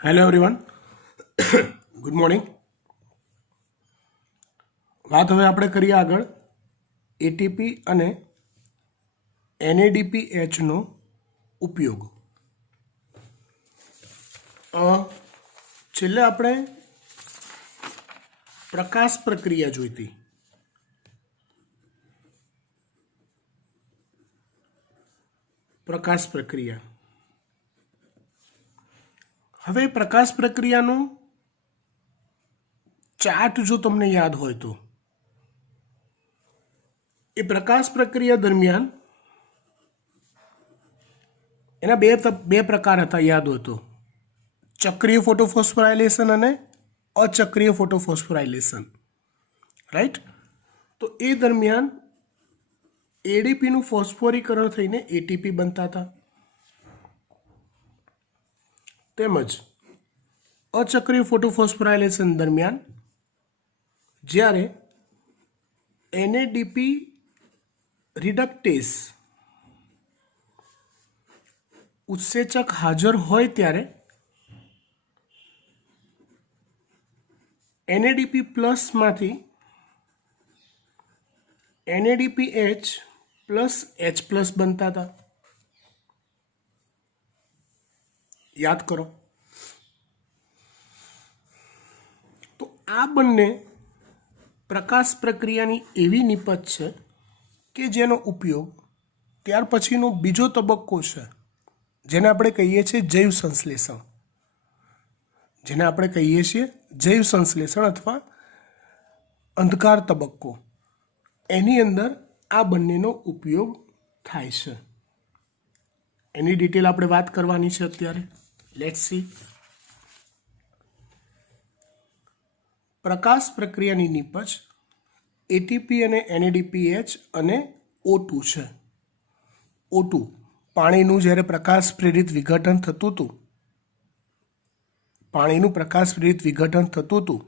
Hello everyone, good morning. વાત હવે આપણે કરીએ આગળ એટીપી અને NADPHનો ઉપયોગ. છેલ્લે આપણે પ્રકાશ પ્રક્રિયા જોઈતી. પ્રકાશ પ્રક્રિયા. હવે પ્રકાશ પ્રક્રિયાનો ચાર્ટ જો તમને યાદ હોય તો એ પ્રકાશ પ્રક્રિયા દરમિયાન એના બે પ્રકાર હતા, યાદ હોય તો, ચક્રીય ફોટોફોસ્ફોરાયલેશન અને અચક્રીય ફોટોફોસ્ફોરાયલેશન, રાઈટ. તો એ દરમિયાન એડીપીનું ફોસ્ફોરીકરણ થઈને એટીપી બનતા હતા, તેમજ અચક્રીય ફોટોફોસ્ફોરાયલેશન દરમિયાન જ્યારે NADP રિડક્ટેસ ઉત્સેચક હાજર હોય ત્યારે NADP પ્લસમાંથી NADPH plus H plus બનતા હતા. યાદ કરો. તો આ બંને પ્રકાશ પ્રક્રિયાની એવી નિપજ છે કે જેનો ઉપયોગ ત્યાર પછીનો બીજો તબક્કો છે, જેને આપણે કહીએ છીએ જૈવ સંશ્લેષણ. જૈવ સંશ્લેષણ અથવા અંધકાર તબક્કો. એની અંદર આ બંનેનો ઉપયોગ થાય છે. એની ડિટેલ આપણે વાત કરવાની છે અત્યારે. Let's see. પ્રકાશ પ્રક્રિયાની નિપજ એટીપી અને NADPH અને O2 છે. O2 પાણીનું જ્યારે પ્રકાશ પ્રેરિત વિઘટન થતું હતું,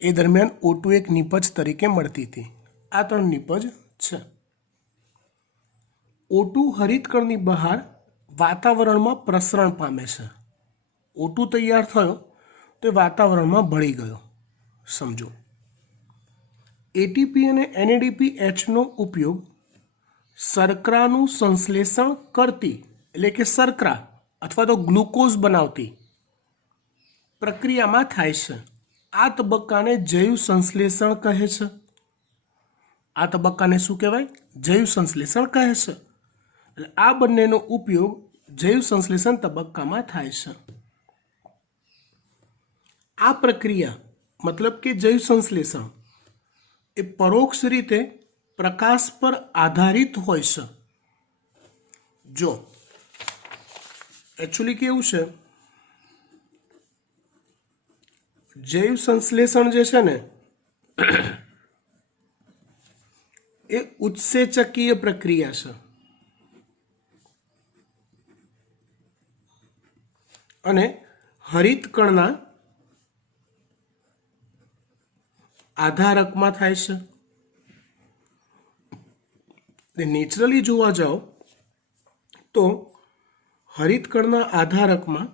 એ દરમિયાન O2 એક નિપજ તરીકે મળતી હતી. આ 3 નિપજ છે. O2 હરિતકણની બહાર વાતાવરણમાં પ્રસરણ પામે છે. O2 તૈયાર થયો તે વાતાવરણમાં ભળી ગયો, સમજો. એટીપી અને NADPHનો ઉપયોગ શર્કરાનું સંશ્લેષણ કરતી, એટલે કે શર્કરા અથવા તો ગ્લુકોઝ બનાવતી પ્રક્રિયામાં થાય છે. આ તબક્કાને જૈવ સંશ્લેષણ કહે છે. આ તબક્કાને શું કહેવાય? જૈવ સંશ્લેષણ કહે છે. એટલે આ બંનેનો ઉપયોગ જૈવ સંશ્લેષણ તબક્કામાં થાય છે. આ પ્રક્રિયા મતલબ કે જૈવ સંશ્લેષણ એ પરોક્ષ રીતે પ્રકાશ પર આધારિત હોય છે. જો એકચ્યુઅલી કેવું છે, જૈવ સંશ્લેષણ જે છે ને એ ઉત્સેચકીય પ્રક્રિયા છે અને હરિતકણના આધારકમાં થાય છે. નેચરલી જોવા જાઓ તો હરિતકણના આધારકમાં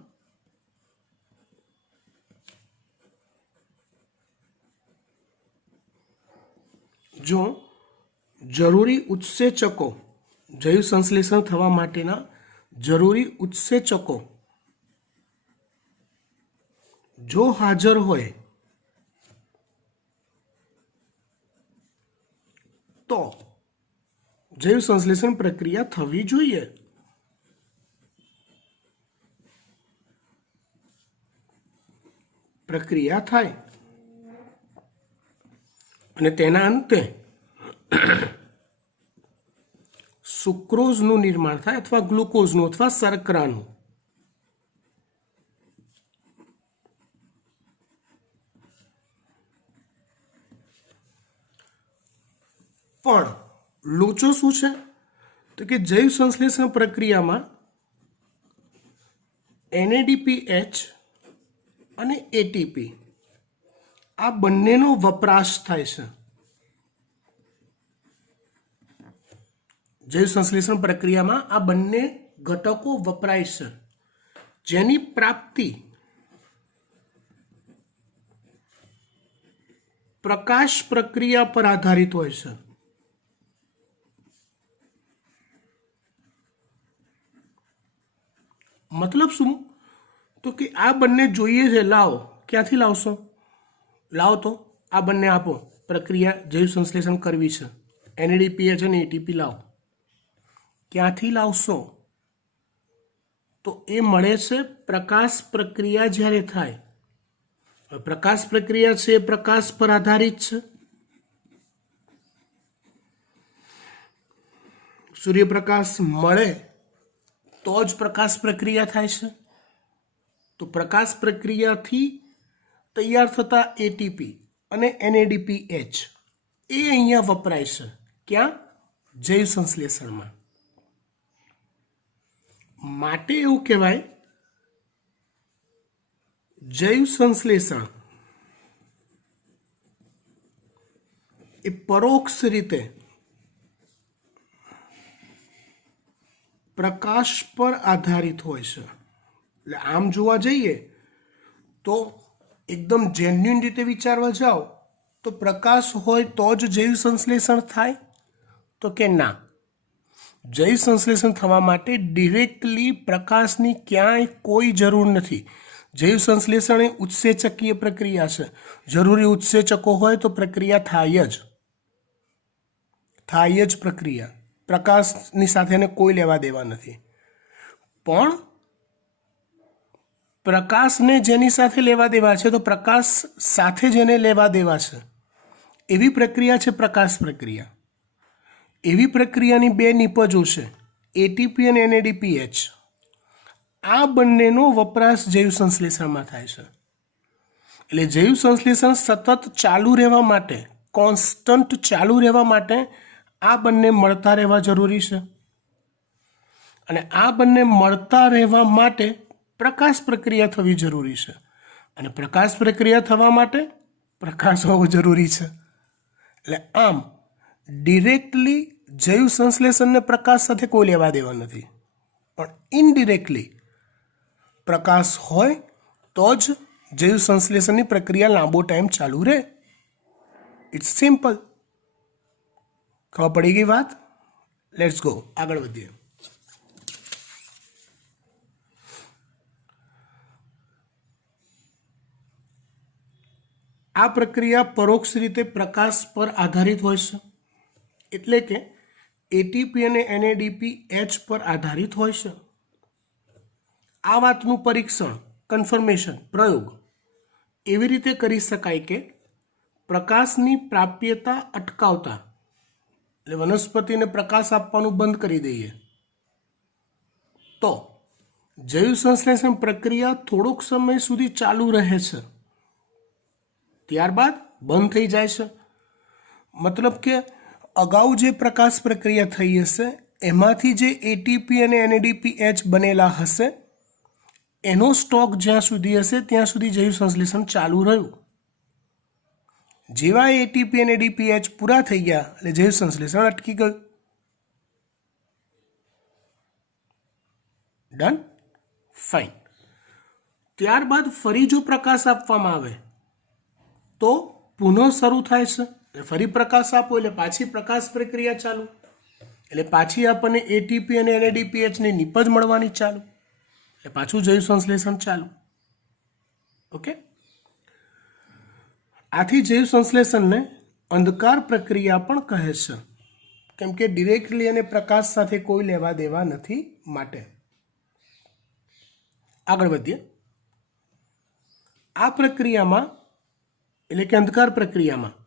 જો જરૂરી ઉત્સેચકો, જૈવ સંશ્લેષણ થવા માટેના જરૂરી ઉત્સેચકો જો હાજર હોય તો જૈવ સંશ્લેષણ પ્રક્રિયા થવી જોઈએ. પ્રક્રિયા થાય અને તેના અંતે સુક્રોઝનું નિર્માણ થાય અથવા ગ્લુકોઝનું અથવા શર્કરાનું. પણ લોચો શું છે? તો કે જૈવ સંશ્લેષણ પ્રક્રિયામાં NADPH અને એટીપી આ બંનેનો વપરાશ થાય છે. જૈવ સંશ્લેષણ પ્રક્રિયામાં આ બંને ઘટકો વપરાય છે. જેની પ્રાપ્તિ પ્રકાશ પ્રક્રિયા પર આધારિત હોય છે. મતલબ શું? તો કે આ બંને જોઈએ છે, લાવો. ક્યાંથી લાવશો? લાવો તો આ બંને આપો, પ્રક્રિયા જૈવ સંશ્લેષણ કરવી છે, NADPH અને ATP લાવો. ક્યાંથી લાવશો? તો એ મળે છે પ્રકાશ પ્રક્રિયા જ્યારે થાય. પ્રકાશ પ્રક્રિયા છે એ પ્રકાશ પર આધારિત છે. સૂર્યપ્રકાશ મળે તો જ પ્રકાશ પ્રક્રિયા થાય છે. તો પ્રકાશ પ્રક્રિયાથી તૈયાર થતા ATP અને NADPH એ અહીંયા વપરાય છે. ક્યાં? જૈવ સંશ્લેષણમાં. માટે એવું કહેવાય જૈવ સંશ્લેષણ એ પરોક્ષ રીતે પ્રકાશ પર આધારિત હોય છે. એટલે આમ જોવા જઈએ તો એકદમ જેન્યુઇન રીતે વિચારવા જાઓ તો પ્રકાશ હોય તો જ જૈવ સંશ્લેષણ થાય? તો કે ના. જૈવ સંશ્લેષણ થવા માટે ડિરેક્ટલી પ્રકાશની ક્યાંય કોઈ જરૂર નથી. જૈવ સંશ્લેષણ એ ઉત્સેચકીય પ્રક્રિયા છે. જરૂરી ઉત્સેચકો હોય તો પ્રક્રિયા થાય જ પ્રક્રિયા. પ્રકાશની સાથે એને કોઈ લેવા દેવા નથી. પણ પ્રકાશને જેની સાથે લેવા દેવા છે, તો પ્રકાશ સાથે જેને લેવા દેવા છે એવી પ્રક્રિયા છે પ્રકાશ પ્રક્રિયા. એવી પ્રક્રિયાની બે નિપજો છે, ATP અને NADPH. આ બંનેનો વપરાશ જૈવ સંશ્લેષણમાં થાય છે. એટલે જૈવ સંશ્લેષણ સતત ચાલુ રહેવા માટે, કોન્સ્ટન્ટ ચાલુ રહેવા માટે આ બંને મળતા રહેવા જરૂરી છે. અને આ બંને મળતા રહેવા માટે પ્રકાશ પ્રક્રિયા થવી જરૂરી છે. અને પ્રકાશ પ્રક્રિયા થવા માટે પ્રકાશ હોવો જરૂરી છે. એટલે આમ ડિરેક્ટલી જૈવ સંશ્લેષણને પ્રકાશ સાથે કોઈ લેવા દેવા નથી, પણ ઇનડિરેક્ટલી પ્રકાશ હોય તો જ જૈવ સંશ્લેષણની પ્રક્રિયા લાંબો ટાઈમ ચાલુ રહે. It's simple. ખબર પડી ગઈ વાત? લેટ્સ ગો, આગળ વધીએ. આ પ્રક્રિયા પરોક્ષ રીતે પ્રકાશ પર આધારિત હોય છે. એટલે કે ATP અને NADPH પર આધારિત હોય છે. આ વાતનું પરીક્ષણ, કન્ફર્મેશન, પ્રયોગ એવી રીતે કરી શકાય કે પ્રકાશની પ્રાપ્યતા અટકાવતા, એટલે વનસ્પતિને પ્રકાશ આપવાનું બંધ કરી દઈએ તો જૈવ સંશ્લેષણ પ્રક્રિયા થોડોક સમય સુધી ચાલુ રહે છે, ત્યારબાદ બંધ થઈ જાય છે. મતલબ કે અગાઉ જે પ્રકાશ પ્રક્રિયા થઈ હશે એમાંથી જે ATP અને NADPH બનેલા હશે એનો સ્ટોક જ્યાં સુધી હશે ત્યાં સુધી જૈવ સંશ્લેષણ ચાલુ રહ્યું. જેવા ATP અને NADPH પૂરા થઈ ગયા એટલે જૈવ સંશ્લેષણ અટકી ગયું. ડન? ફાઇન. ત્યારબાદ ફરી જો પ્રકાશ આપવામાં આવે તો પુનઃ શરૂ થાય છે. ફરી પ્રકાશ આપો એટલે પાછી પ્રકાશ પ્રક્રિયા ચાલુ, એટલે પાછી આપણને ATP અને NADPH ની નિપજ મળવાની ચાલુ, એટલે પાછું જૈવ સંશ્લેષણ ચાલુ. ઓકે. આથી જૈવ સંશ્લેષણને અંધકાર પ્રક્રિયા પણ કહે છે, કેમ કે ડિરેક્ટલી અને પ્રકાશ સાથે કોઈ લેવા દેવા નથી માટે. આગળ વધીએ. આ પ્રક્રિયામાં એટલે કે અંધકાર પ્રક્રિયામાં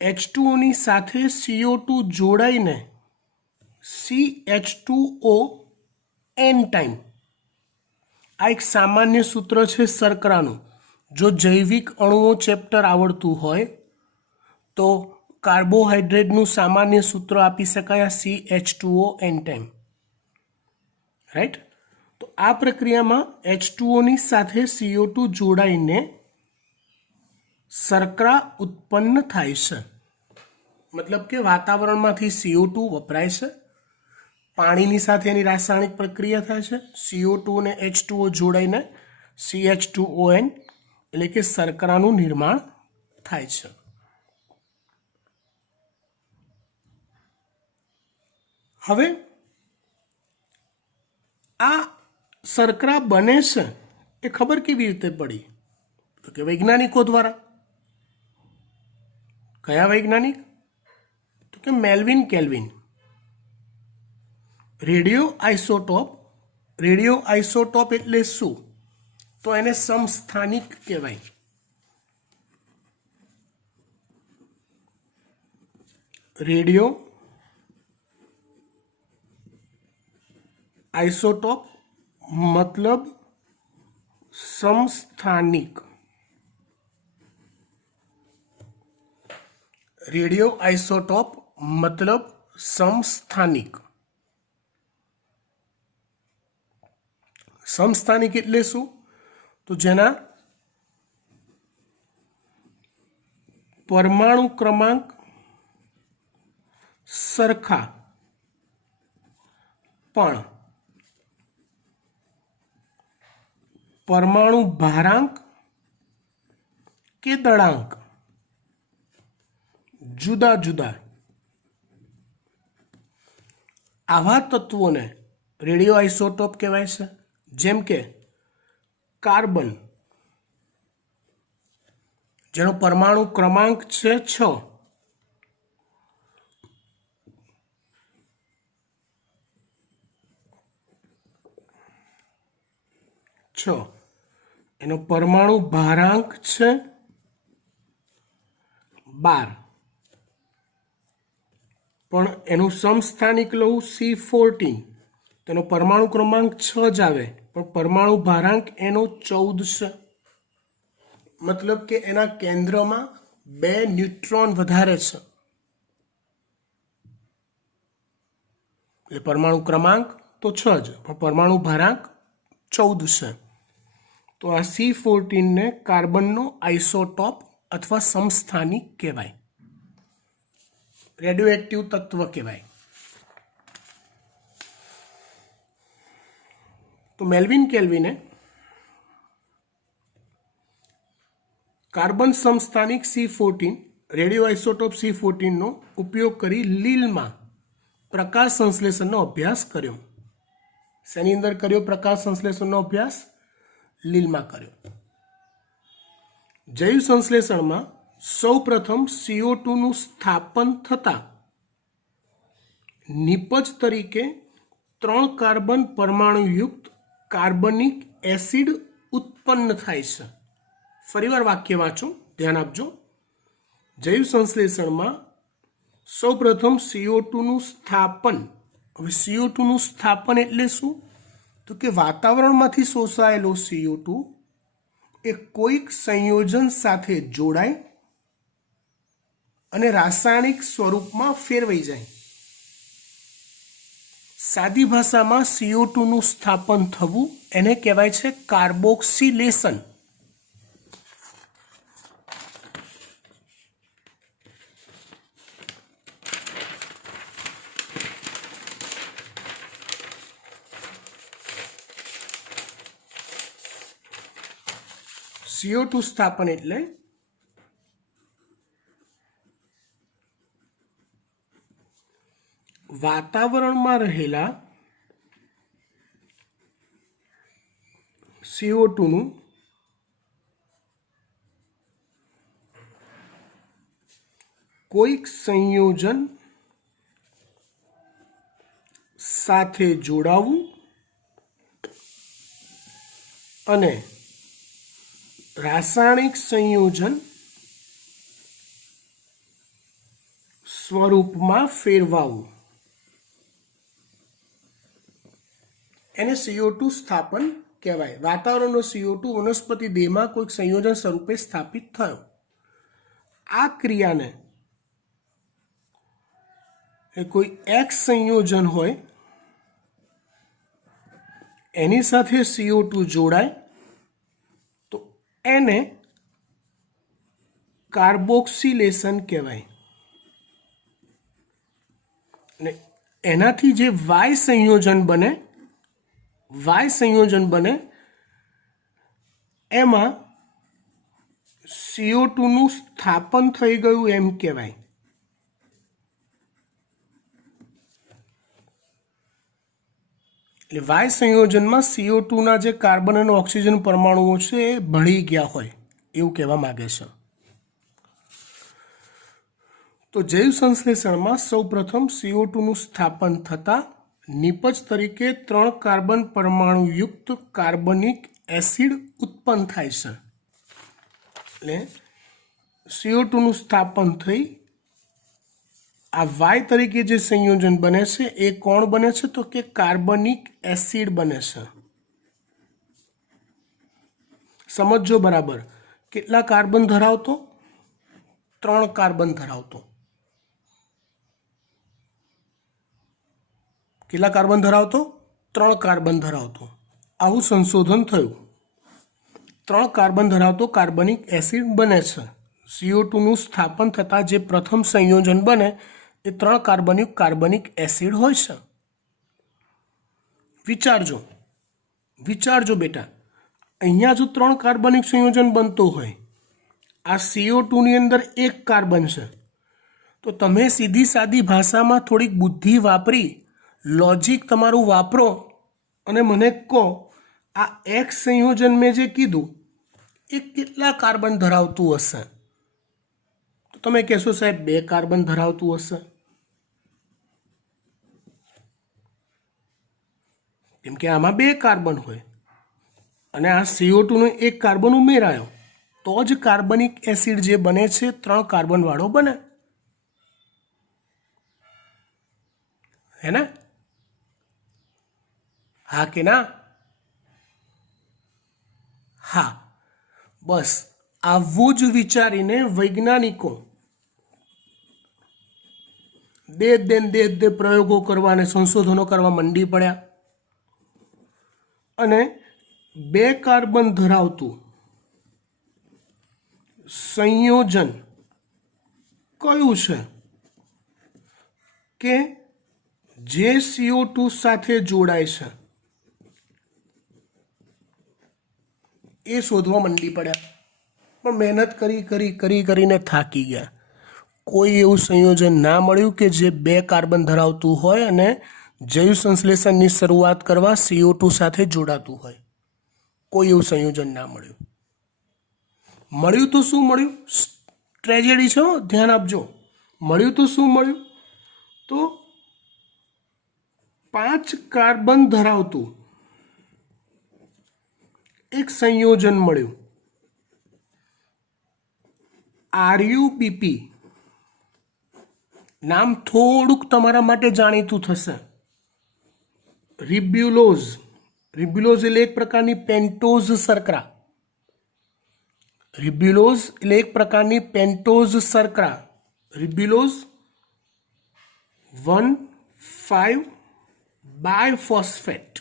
H2O ની સાથે CO2 જોડાઈને CH2O n ટાઈમ, આ એક સામાન્ય સૂત્ર છે શર્કરાનું. જો જૈવિક અણુઓ ચેપ્ટર આવડતું હોય તો કાર્બોહાઈડ્રેટનું સામાન્ય સૂત્ર આપી શકાય CH2O n ટાઈમ. રાઈટ? તો આ પ્રક્રિયામાં H2O ની સાથે CO2 જોડાઈને શર્કરા ઉત્પન્ન થાય છે. મતલબ કે વાતાવરણમાંથી CO2 વપરાય છે, પાણીની સાથે એની રાસાયણિક પ્રક્રિયા થાય છે, CO2 અને H2O જોડાઈને CH2ON એટલે કે શર્કરાનું નિર્માણ થાય છે. હવે આ શર્કરા બને છે એ ખબર કેવી રીતે પડી? તો કે વૈજ્ઞાનિકો દ્વારા. કયા વૈજ્ઞાનિક? તો કે મેલ્વિન કેલ્વિન. રેડિયો આઇસોટોપ એટલે શું? તો એને સમસ્થાનિક કહેવાય. રેડિયો આઇસોટોપ મતલબ સમસ્થાનિક. રેડિયો આઇસોટોપ મતલબ સમસ્થાનિક. સમસ્થાનિક એટલે શું? તો જેના પરમાણુ ક્રમાંક સરખા પણ પરમાણુ ભારાંક કે દળાંક જુદા જુદા. આવા તત્વોને રેડિયો આઇસોટોપ કહેવાય છે. જેમ કે કાર્બન, જેનો પરમાણુ ક્રમાંક છે 6, એનો પરમાણુ ભારાંક છે 12, પણ એનું સમસ્થાનિક લઉં C14, તેનો પરમાણુ ક્રમાંક 6 જ આવે પણ પરમાણુ ભારાંક એનો 14 છે. મતલબ કે એના કેન્દ્રમાં 2 ન્યુટ્રોન વધારે છે. એટલે પરમાણુ ક્રમાંક તો 6 જ પણ પરમાણુ ભારાંક 14 છે. તો આ C14 ને કાર્બનનો આઇસોટોપ અથવા સમસ્થાનિક કહેવાય, રેડિયોએક્ટિવ તત્વ કહેવાય. તો મેલ્વિન કેલ્વિને કાર્બન સમસ્થાનિક C14 રેડિયો આઇસોટોપ C14 નો ઉપયોગ કરી લીલમાં પ્રકાશ સંશ્લેષણનો અભ્યાસ કર્યો. શેની અંદર કર્યો પ્રકાશ સંશ્લેષણનો અભ્યાસ? લીલમાં કર્યો. જૈવ સંશ્લેષણમાં સૌપ્રથમ CO2 નું સ્થાપન થતા નિપજ તરીકે 3 કાર્બન પરમાણુયુક્ત કાર્બનિક એસિડ ઉત્પન્ન થાય છે. ફરીવાર વાક્ય વાંચો, ધ્યાન આપજો. જૈવ સંશ્લેષણમાં સૌપ્રથમ CO2 નું સ્થાપન. હવે CO2 નું સ્થાપન એટલે શું? તો કે વાતાવરણમાંથી શોષાયેલો CO2 એ કોઈક સંયોજન સાથે જોડાય અને રાસાયણિક સ્વરૂપમાં ફેરવાઈ જાય. સાદી ભાષામાં CO2 નું સ્થાપન થવું એને કહેવાય છે કાર્બોક્સિલેશન. CO2 સ્થાપન એટલે વાતાવરણમાં રહેલા CO2 નું કોઈક સંયોજન સાથે જોડાવું અને રાસાયણિક સંયોજન સ્વરૂપમાં ફેરવાવું એને CO2 સ્થાપન કહેવાય. વાતાવરણનો CO2 વનસ્પતિ દેહમાં કોઈક સંયોજન સ્વરૂપે સ્થાપિત થયો. આ ક્રિયાને કોઈ X સંયોજન હોય એની સાથે CO2 જોડાય તો એને કાર્બોક્સિલેશન કહેવાય. ને એનાથી જે વાય સંયોજન બને એમાં CO2 નું સ્થાપન થઈ ગયું એમ કહેવાય. એટલે વાય સંયોજનમાં CO2 ના જે કાર્બન અને ઓક્સિજન પરમાણુઓ છે એ ભળી ગયા હોય એવું કહેવા માંગે છે. તો જૈવ સંશ્લેષણમાં સૌપ્રથમ CO2 નું સ્થાપન થતાં નિપજ તરીકે 3 કાર્બન પરમાણુયુક્ત કાર્બનિક એસિડ ઉત્પન્ન થાય છે. એટલે CO2 નું સ્થાપન થઈ આ વાય તરીકે જે સંયોજન બને છે એ કોણ બને છે તો કે કાર્બનિક એસિડ બને છે. સમજો બરાબર. કેટલા કાર્બન ધરાવતો? 3 કાર્બન ધરાવતો. કેટલા કાર્બન ધરાવતો? 3 કાર્બન ધરાવતો. આવું સંશોધન થયું. 3 કાર્બન ધરાવતો કાર્બનિક એસિડ બને છે. CO2 નું સ્થાપન થતાં જે પ્રથમ સંયોજન બને એ 3 કાર્બનયુક્ત કાર્બનિક એસિડ હોય છે. વિચારજો બેટા, અહીંયા જો 3 કાર્બનિક સંયોજન બનતું હોય, આ CO2 ની અંદર 1 કાર્બન છે, તો તમે સીધી સાદી ભાષામાં થોડીક બુદ્ધિ વાપરી લોજિક તમારું વાપરો અને મને કહો આ X સંયોજન મેં જે કીધું એ કેટલા કાર્બન ધરાવતું હશે? તો તમે કહેશો સાહેબ 2 કાર્બન ધરાવતું હશે. કેમ કે આમાં 2 કાર્બન હોય અને આ CO2 નો 1 કાર્બન ઉમેરાયો તો જ કાર્બનિક એસિડ જે બને છે 3 કાર્બન વાળો બને. હે ને? હા કે ના? હા. બસ આવું જ વિચારીને વૈજ્ઞાનિકો દે પ્રયોગો કરવા અને સંશોધનો કરવા મંડી પડ્યા અને 2 કાર્બન ધરાવતું સંયોજન કયું છે કે જે CO2 સાથે જોડાય છે એ શોધવા મંડી પડ્યા. પણ મહેનત કરીને થાકી ગયા. કોઈ એવું સંયોજન ના મળ્યું કે જે 2 કાર્બન ધરાવતું હોય અને જૈવ સંશ્લેષણની શરૂઆત કરવા CO2 સાથે જોડાતું હોય. કોઈ એવું સંયોજન ના મળ્યું. મળ્યું તો શું મળ્યું? ટ્રેજેડી છે, ધ્યાન આપજો. મળ્યું તો શું મળ્યું? તો 5 કાર્બન ધરાવતું એક સંયોજન મળ્યું. RUBP નામ થોડુંક તમારા માટે જાણીતું થશે. રિબ્યુલોઝ એટલે એક પ્રકારની પેન્ટોઝ શર્કરા. Ribulose ribulose 1,5 biphosphate.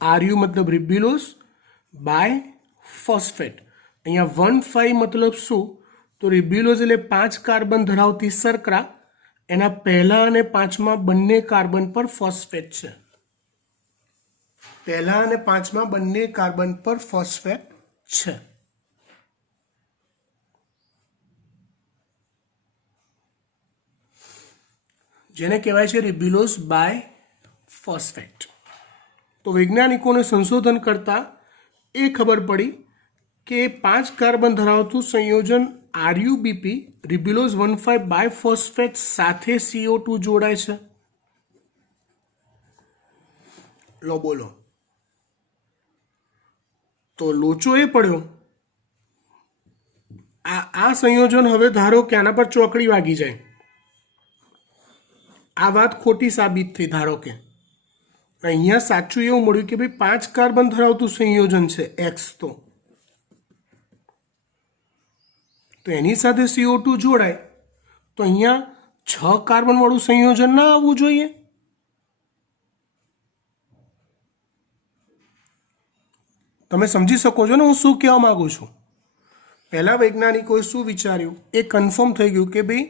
RU મતલબ રિબ્યુલોઝ, બાયફોસ્ફેટ. અહીંયા 1,5 મતલબ શું? તો રિબ્યુલોઝ એટલે 5 કાર્બન ધરાવતી શર્કરા. એના પહેલા અને 5મા બંને કાર્બન પર ફોસ્ફેટ છે. જેને કહેવાય છે રિબ્યુલોઝ બાયફોસ્ફેટ. તો વૈજ્ઞાનિકોને સંશોધન કરતા એ ખબર પડી કે 5 કાર્બન ધરાવતું સંયોજન RUBP રિબ્યુલોઝ 1,5 બાયફોસ્ફેટ સાથે CO2 જોડાય છે. લો બોલો. તો લોચો એ પડ્યો. આ સંયોજન હવે ધારો કે આના પર ચોકડી વાગી જાય, આ વાત ખોટી સાબિત થઈ. ધારો કે અહીંયા સાચું એવું મળ્યું કે ભાઈ 5 કાર્બન ધરાવતું સંયોજન છે X, તો એની સાથે CO2 જોડાય તો અહીંયા 6 કાર્બન વાળું સંયોજન ના આવવું જોઈએ. તમે સમજી શકો છો ને હું શું કહેવા માંગુ છું? પહેલા વૈજ્ઞાનિકોએ શું વિચાર્યું એ કન્ફર્મ થઈ ગયું કે ભાઈ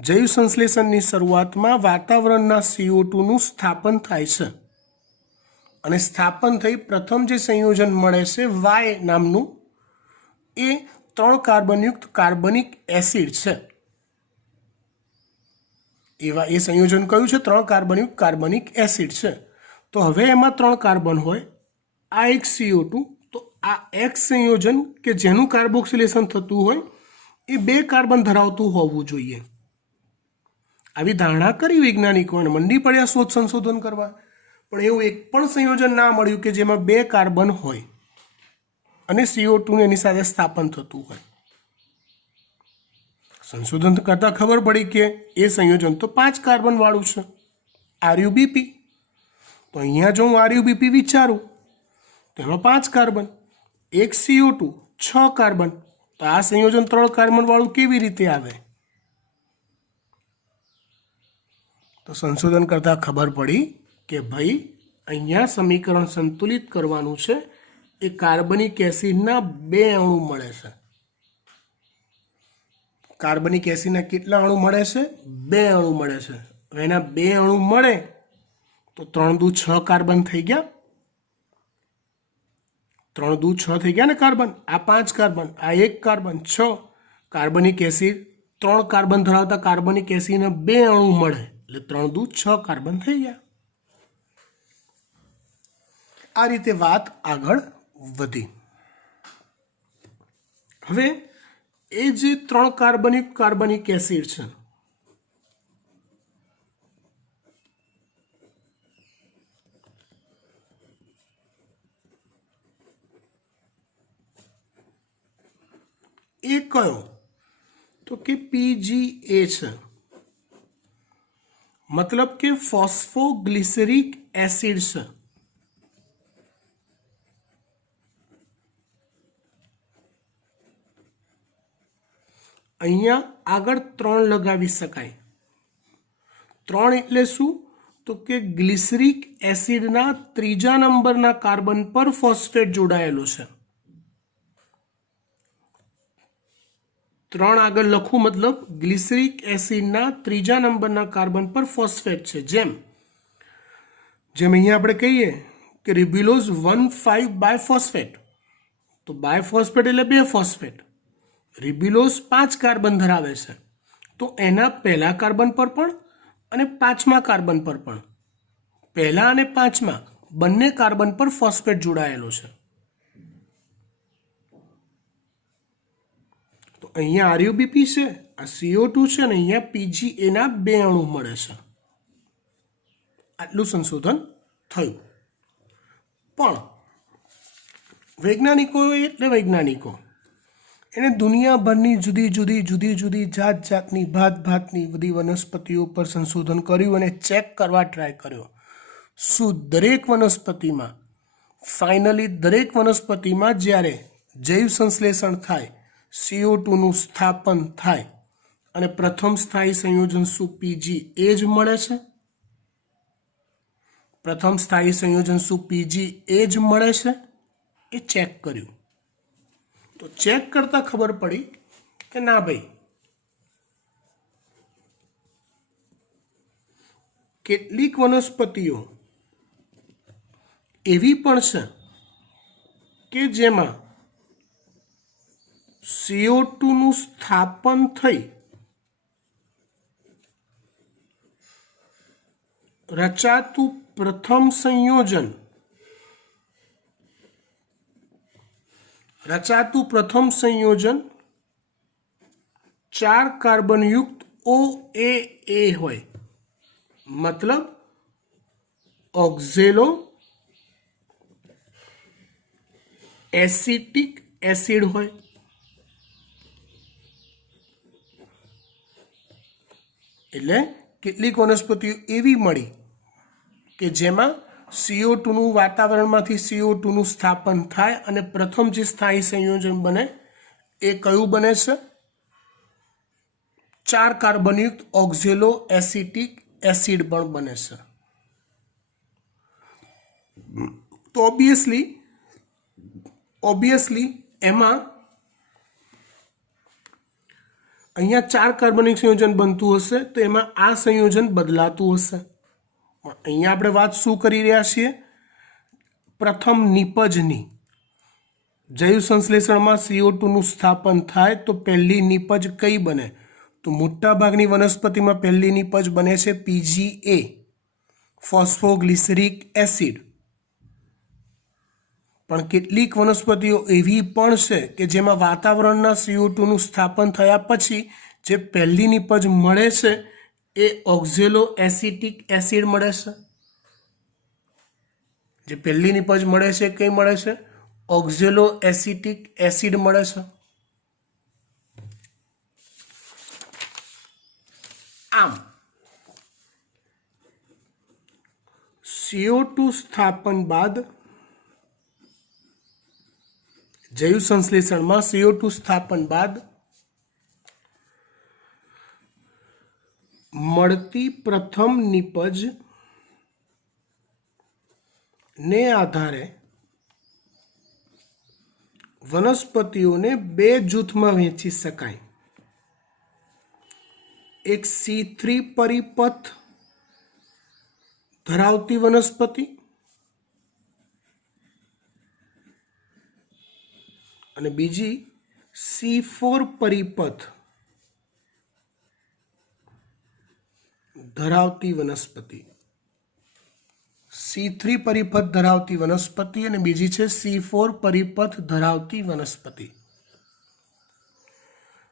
जैव संश्लेषणની શરૂઆતમાં વાતાવરણના CO2નું સ્થાપન થાય છે અને સ્થાપન થઈ પ્રથમ જે સંયોજન મળે છે વાય નામનું, એ 3 કાર્બનયુક્ત કાર્બનિક એસિડ છે. એ સંયોજન કયું છે? 3 કાર્બનયુક્ત કાર્બનિક એસિડ છે. તો હવે એમાં 3 કાર્બન હોય, આ એક CO2, તો આ X સંયોજન કે જેનું કાર્બોક્સિલેશન થતું હોય એ 2 કાર્બન ધરાવતું હોવું જોઈએ. આવી ધારણા કરી વૈજ્ઞાનિકોને, મંડી પડ્યા શોધ સંશોધન કરવા, પણ એવું એક પણ સંયોજન ના મળ્યું કે જેમાં 2 કાર્બન હોય અને CO2 એની સાથે સ્થાપન થતું હોય. સંશોધન કરતાં ખબર પડી કે એ સંયોજન તો 5 કાર્બન વાળું છે, RuBp. તો અહીંયા જો હું RuBp વિચારું તો એમાં 5 કાર્બન, 1 CO2, 6 કાર્બન. તો આ સંયોજન 3 કાર્બન વાળું કેવી રીતે આવે? તો સંશોધન કરતાં ખબર પડી કે ભાઈ અહીંયા સમીકરણ સંતુલિત કરવાનું છે. એ કાર્બનિક એસિડના 2 અણુ મળે છે. કાર્બનિક એસિડના કેટલા અણુ મળે છે? 2 અણુ મળે છે. હવે એના 2 અણુ મળે તો 3 દુ 6 કાર્બન થઈ ગયા. 3 દુ 6 થઈ ગયા ને કાર્બન. આ 5 કાર્બન, આ 1 કાર્બન, 6 કાર્બનિક એસિડ. 3 કાર્બન ધરાવતા કાર્બનિક એસિડના 2 અણુ મળે એટલે 3 દુ 6 કાર્બન થઈ ગયા. આ રીતે વાત આગળ વધી. હવે એ જે 3 કાર્બનિક કાર્બનિક એસિડ છે, એ કયો? તો કે PGA છે. મતલબ કે ફોસ્ફોગ્લિસરિક એસિડ છે. અહીંયા આગળ 3 લગાવી શકાય. 3 એટલે શું? તો કે ગ્લિસરિક એસિડના 3જા નંબરના કાર્બન પર ફોસ્ફેટ જોડાયેલો છે. 3 આગળ લખું, મતલબ ગ્લિસરિક એસિડના 3જા નંબરના કાર્બન પર ફોસ્ફેટ છે. જેમ અહીંયા આપણે કહીએ કે રિબ્યુલોઝ 1,5 બાયફોસ્ફેટ. તો બાયફોસ્ફેટ એટલે 2 ફોસ્ફેટ. રિબ્યુલોઝ 5 કાર્બન ધરાવે છે, તો એના પહેલા કાર્બન પર પણ અને 5મા કાર્બન પર પણ, પહેલા અને 5મા બંને કાર્બન પર ફોસ્ફેટ જોડાયેલો છે. તો અહીંયા RuBp છે, આ CO2 છે, અને અહીંયા PGA ના 2 અણુ મળે છે. આટલું સંશોધન થયું. પણ વૈજ્ઞાનિકો એટલે વૈજ્ઞાનિકો એને દુનિયાભરની જુદી જુદી જાતની ભાતની બધી વનસ્પતિઓ પર સંશોધન કર્યું અને ચેક કરવા ટ્રાય કર્યો. શું દરેક વનસ્પતિમાં, ફાઇનલી દરેક વનસ્પતિમાં જ્યારે જૈવ સંશ્લેષણ થાય, CO2નું સ્થાપન થાય અને પ્રથમ સ્થાયી સંયોજન શું PGA જ મળે છે? પ્રથમ સ્થાયી સંયોજન શું PGA જ મળે છે? એ ચેક કર્યું. તો ચેક કરતાં ખબર પડી કે ના ભાઈ, કેટલીક વનસ્પતિઓ એવી પણ છે કે જેમાં CO2નું સ્થાપન થઈ રચાતું પ્રથમ સંયોજન, રચાતું પ્રથમ સંયોજન 4 કાર્બનયુક્ત OAA હોય. મતલબ ઓક્ઝેલો એસિટિક એસિડ હોય. એટલે કેટલીક વનસ્પતિઓ એવી મળી કે જેમાં CO2નું વાતાવરણમાંથી CO2નું સ્થાપન થાય અને પ્રથમ જે સ્થાયી સંયોજન બને એ કયું બને છે? 4 કાર્બનયુક્ત ઓક્ઝેલો એસિટિક એસિડ પણ બને છે. તો ઓબ્વિયસલી એમાં અહીંયા 4 કાર્બનિક સંયોજન બનતું હશે તો એમાં આ સંયોજન બદલાતું હશે. અહીંયા આપણે વાત શું કરી રહ્યા છીએ? પ્રથમ નિપજની. જૈવ સંશ્લેષણમાં CO2 નું સ્થાપન થાય તો પહેલી નિપજ કઈ બને? તો મોટાભાગની વનસ્પતિમાં પહેલી નિપજ બને છે PGA, ફોસ્ફોગ્લિસરિક એસિડ. પણ કેટલીક વનસ્પતિઓ એવી પણ છે કે જેમાં વાતાવરણના CO2 નું સ્થાપન થયા પછી જે પહેલી નિપજ મળે છે એ ઓક્ઝેલો એસિટિક એસિડ મળે છે. જે પહેલી નિપજ મળે છે કઈ મળે છે? ઓક્ઝેલો એસિટિક એસિડ મળે છે. આમ CO2 સ્થાપન બાદ જૈવ સંશ્લેષણમાં CO2 સ્થાપન બાદ મળતી પ્રથમ નિપજ ને આધારે વનસ્પતિઓને બે જૂથમાં વહેંચી શકાય. એક C3 પરિપથ ધરાવતી વનસ્પતિ અને બીજી C4 પરિપથ ધરાવતી વનસ્પતિ. C3 પરિપથ ધરાવતી વનસ્પતિ અને બીજી છે C4 પરિપથ ધરાવતી વનસ્પતિ.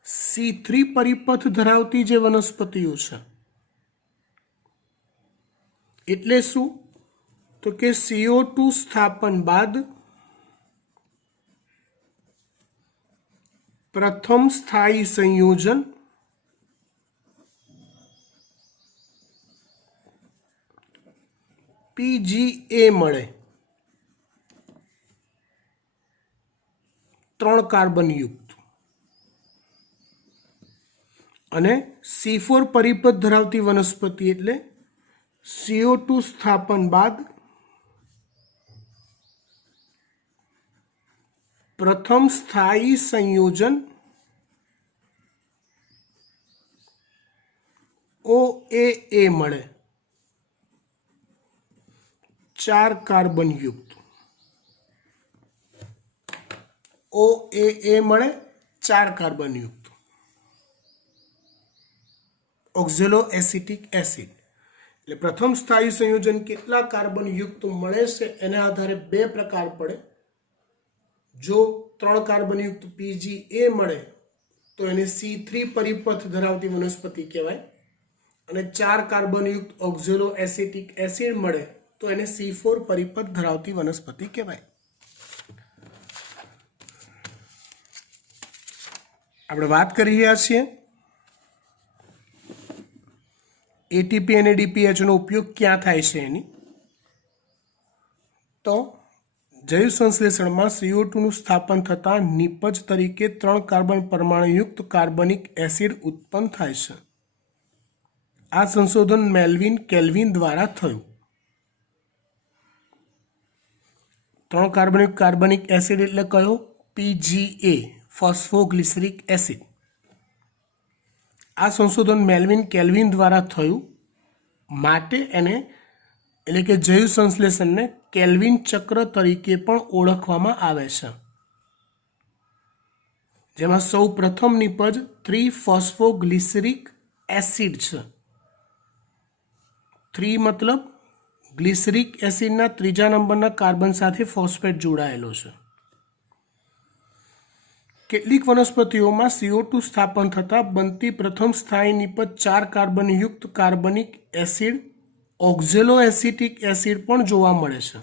C3 પરિપથ ધરાવતી જે વનસ્પતિઓ છે એટલે શું? તો કે CO2 સ્થાપન બાદ પ્રથમ સ્થાયી સંયોજન PGA મળે, 3 કાર્બન યુક્ત. અને C4 પરિપથ ધરાવતી વનસ્પતિ એટલે CO2 સ્થાપન બાદ પ્રથમ સ્થાયી સંયોજન OAA મળે, 4 કાર્બન યુક્ત. OAA મળે 4 કાર્બન યુક્ત. ઓક્ઝેલો એસિટિક એસિડ એટલે પ્રથમ સ્થાયી સંયોજન કેટલા કાર્બન યુક્ત મળે છે એના આધારે બે પ્રકાર પડે. જો 3 કાર્બન યુક્ત PGA મળે તો એને C3 પરિપથ ધરાવતી વનસ્પતિ કહેવાય અને 4 કાર્બન યુક્ત ઓક્ઝેલો એસિટિક એસિડ મળે તો એને C4 પરિપથ ધરાવતી વનસ્પતિ કહેવાય. આપણે વાત કરી રહ્યા છીએ ATP અને DPH નો ઉપયોગ ક્યાં થાય છે એની. તો જૈવ સંશ્લેષણમાં CO2 નું સ્થાપન થતાં નિપજ તરીકે 3 કાર્બન પરમાણુયુક્ત કાર્બનિક એસિડ ઉત્પન્ન થાય છે. આ સંશોધન મેલ્વિન કેલ્વિન દ્વારા થયું. 3 કાર્બનિક કાર્બનિક એસિડ એટલે કયો? PGA, phosphoglyceric acid. આ સંશોધન મેલ્વિન કેલ્વિન દ્વારા થયું માટે એને એટલે કે જૈવ સંશ્લેષણને કેલ્વિન ચક્ર તરીકે પણ ઓળખવામાં આવે છે. જેમાં સૌ પ્રથમ નિપજ 3-ફોસ્ફોગ્લિસરિક એસિડ છે. 3 મતલબ ગ્લિસરિક એસિડના 3જા નંબરના કાર્બન સાથે ફોસ્ફેટ જોડાયેલો છે. કેટલીક વનસ્પતિઓમાં CO2 સ્થાપન થતાં બનતી પ્રથમ સ્થાયી નિપજ 4 કાર્બન યુક્ત કાર્બનિક એસિડ ઓક્ઝેલો એસિટિક એસિડ પણ જોવા મળે છે.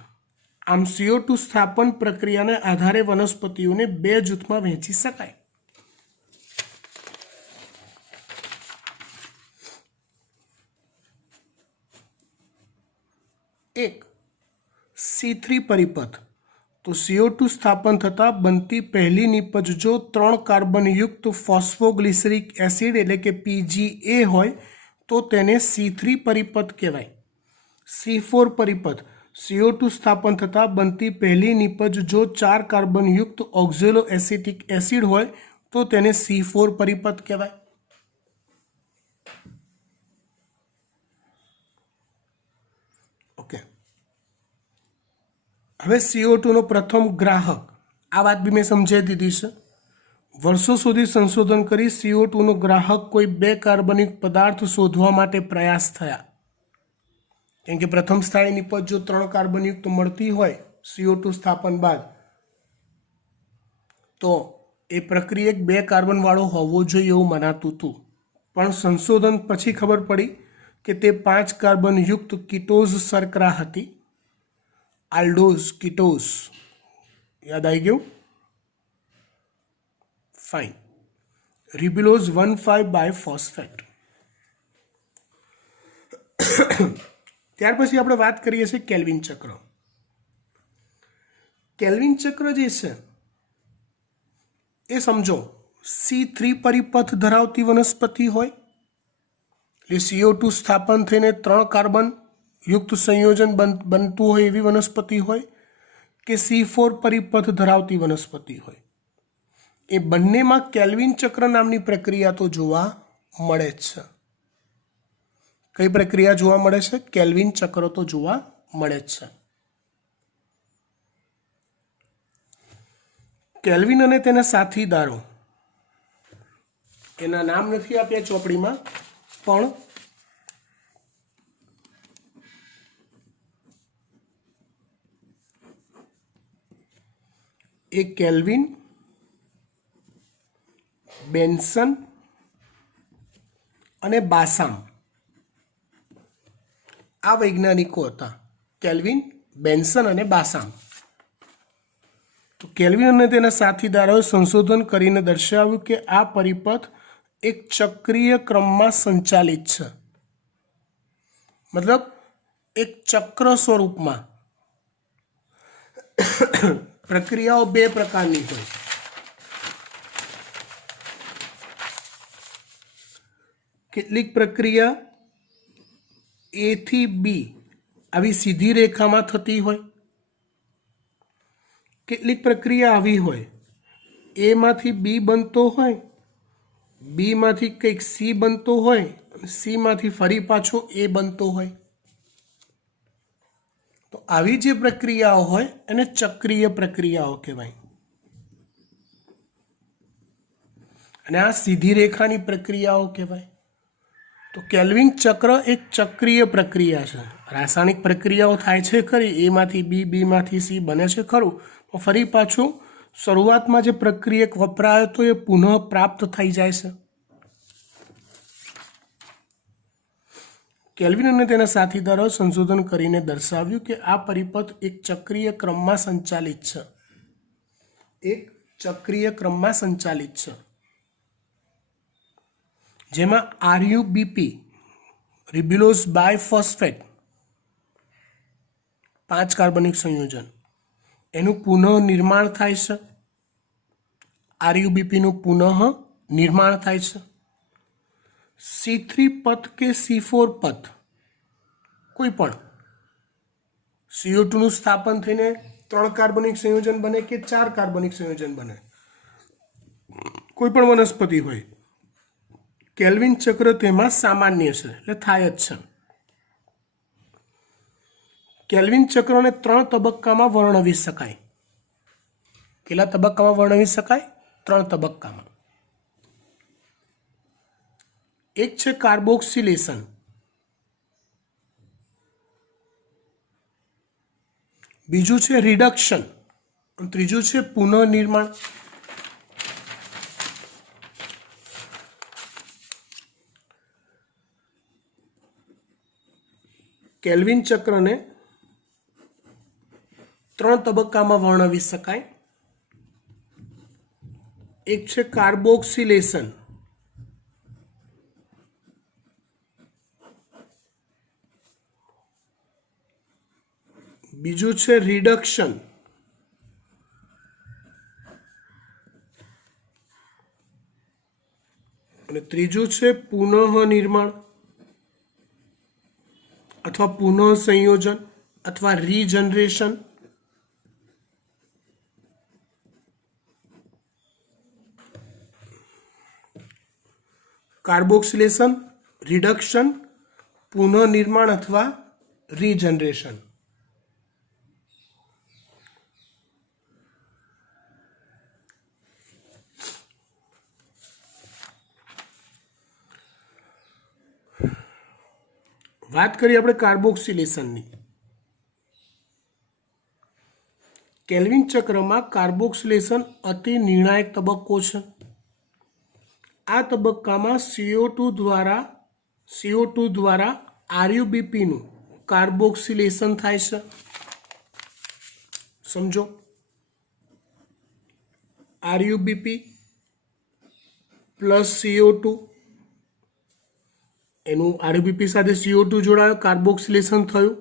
આમ CO2 સ્થાપન પ્રક્રિયાને આધારે વનસ્પતિઓને બે જૂથમાં વહેંચી શકાય. એક C3 પરિપથ. તો CO2 સ્થાપન થતાં બનતી પહેલી નિપજ જો 3 કાર્બન યુક્ત ફોસ્ફોગ્લિસરિક એસિડ એટલે કે PGA હોય તો તેને C3 પરિપથ કહેવાય. C4 પરિપથ. CO2 સ્થાપન થતાં બનતી પહેલી નિપજ જો 4 કાર્બન યુક્ત ઓક્ઝેલો એસિટિક એસિડ હોય તો તેને C4 પરિપથ કહેવાય. હવે CO2 નો પ્રથમ ગ્રાહક, આ વાત બી મેં સમજાવી દીધી છે. વર્ષો સુધી સંશોધન કરી CO2 નો ગ્રાહક કોઈ 2 કાર્બનિક પદાર્થ શોધવા માટે પ્રયાસ થયા. કેમ કે પ્રથમ સ્થાયી નિપજ જો 3 કાર્બનયુક્ત મળતી હોય CO2 સ્થાપન બાદ, તો એ પ્રક્રિયક 2 કાર્બન વાળો હોવો જોઈએ એવું મનાતું હતું. પણ સંશોધન પછી ખબર પડી કે તે 5 કાર્બન યુક્ત કીટોઝ શર્કરા હતી. આલ્ડોઝ કીટોઝ, યાદ આવી ગયું? ફાઇન. Ribulose 1,5 biphosphate. ત્યાર પછી આપણે વાત કરીએ છીએ કેલ્વિન ચક્ર. કેલ્વિન ચક્ર જે છે એ સમજો C3 પરિપથ ધરાવતી વનસ્પતિ હોય, એટલે CO2 સ્થાપન થઈને 3 કાર્બન યુક્ત સંયોજન બનતું હોય એવી વનસ્પતિ હોય, કે C4 પરિપથ ધરાવતી વનસ્પતિ હોય. એ બંનેમાં કેલ્વિન ચક્ર નામની પ્રક્રિયા તો જોવા મળે જ છે. કઈ પ્રક્રિયા જોવા મળે છે? કેલ્વિન ચક્ર તો જોવા મળે જ છે. કેલ્વિન અને તેના સાથીદારો, એના નામ નથી આપ્યા ચોપડીમાં, પણ એ કેલ્વિન, બેન્સન અને બાસામ આ વૈજ્ઞાનિકો હતા. કેલ્વિન, બેન્સન અને બાસામ. તો કેલ્વિન અને તેના સાથીદારોએ સંશોધન કરીને દર્શાવ્યું કે આ પરિપથ એક ચક્રીય ક્રમમાં સંચાલિત છે. મતલબ એક ચક્ર સ્વરૂપમાં. પ્રક્રિયાઓ 2 પ્રકારની હોય. કેટલીક પ્રક્રિયા A થી B આવી સીધી રેખામાં થતી હોય, કેટલીક પ્રક્રિયા આવી હોય A માંથી B બનતો હોય, B માંથી કંઈક C બનતો હોય, C માંથી ફરી પાછો A બનતો હોય. તો આવી જે પ્રક્રિયાઓ હોય એને ચક્રીય પ્રક્રિયાઓ કહેવાય. અને આ સીધી રેખાની પ્રક્રિયાઓ કહેવાય. તો કેલ્વિન ચક્ર એક ચક્રીય પ્રક્રિયા છે. રાસાયણિક પ્રક્રિયાઓ થાય છે ખરી, A માંથી B, B માંથી C બને છે ખરું, પણ ફરી પાછું શરૂઆતમાં જે પ્રક્રિયક વપરાયો તો એ પુનઃ પ્રાપ્ત થઈ જાય છે. કેલ્વિન અને તેના સાથીદારો સંશોધન કરીને દર્શાવ્યું કે આ પરિપથ એક ચક્રીય ક્રમમાં સંચાલિત છે. એક ચક્રીય ક્રમમાં સંચાલિત છે, જેમાં RuBP, રિબ્યુલોઝ બાયફોસ્ફેટ, 5 કાર્બનિક સંયોજન, એનું પુનઃ નિર્માણ થાય છે. RuBP નું પુનઃ નિર્માણ થાય છે. C3 પથ કે C4 પથ કોઈ પણ CO2 નું સ્થાપન થઈને 3 કાર્બનિક સંયોજન બને કે 4 કાર્બનિક સંયોજન બને, કોઈ પણ વનસ્પતિ હોય, કેલ્વિન ચક્ર તેમાં સામાન્ય છે, એટલે થાય જ છે. કેલ્વિન ચક્રને 3 તબક્કામાં વર્ણવી શકાય. કેટલા તબક્કામાં વર્ણવી શકાય? 3 તબક્કામાં. એક છે કાર્બોક્સિલેશન, બીજું છે રિડક્શન, અને ત્રીજું છે પુનઃનિર્માણ. કેલ્વિન ચક્રને 3 તબક્કામાં વર્ણવી શકાય. એક છે કાર્બોક્સિલેશન, બીજું છે રિડક્શન, અને ત્રીજું છે પુનઃનિર્માણ અથવા પુનઃ સંયોજન અથવા રીજનરેશન. કાર્બોક્સિલેશન, રિડક્શન, પુનઃનિર્માણ અથવા રીજનરેશન. વાત કરીએ આપણે કાર્બોક્સિલેશનની. કેલ્વિન ચક્રમાં કાર્બોક્સિલેશન અતિ નિર્ણાયક તબક્કો છે. આ તબક્કામાં CO2 દ્વારા આરયુબીપીનું કાર્બોક્સિલેશન થાય છે. સમજો, આરયુબીપી પ્લસ CO2, એનું આરયુબીપી સાથે CO2 જોડાયો, કાર્બોક્સિલેશન થયું.